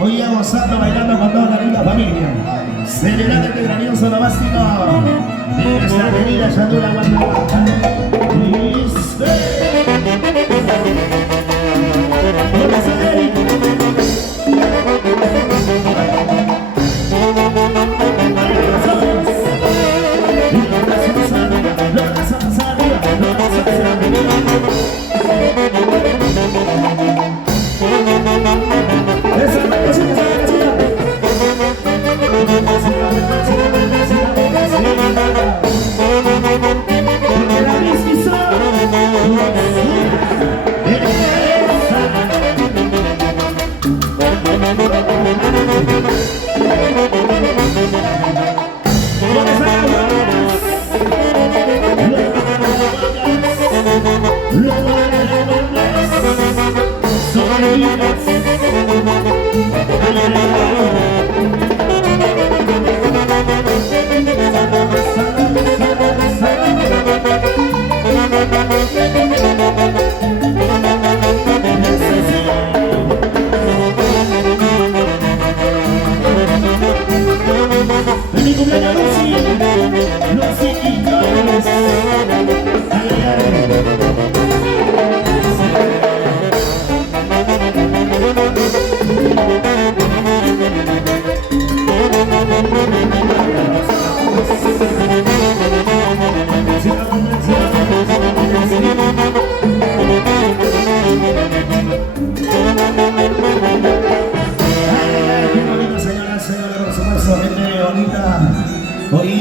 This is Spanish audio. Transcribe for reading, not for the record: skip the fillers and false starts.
Hoy ya gozando, bailando con toda la linda familia. Celebrando este grandioso nomástico de nuestra querida Yandura Guatemala. Soy